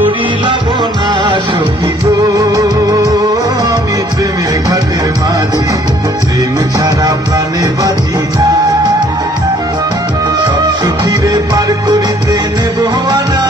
করিলাম না সখী গো, আমি প্রেমের ঘাটের মাঝি, প্রেম ছাড়া প্রাণে বাজি না। সব সখীরে পার করিতে নেব না,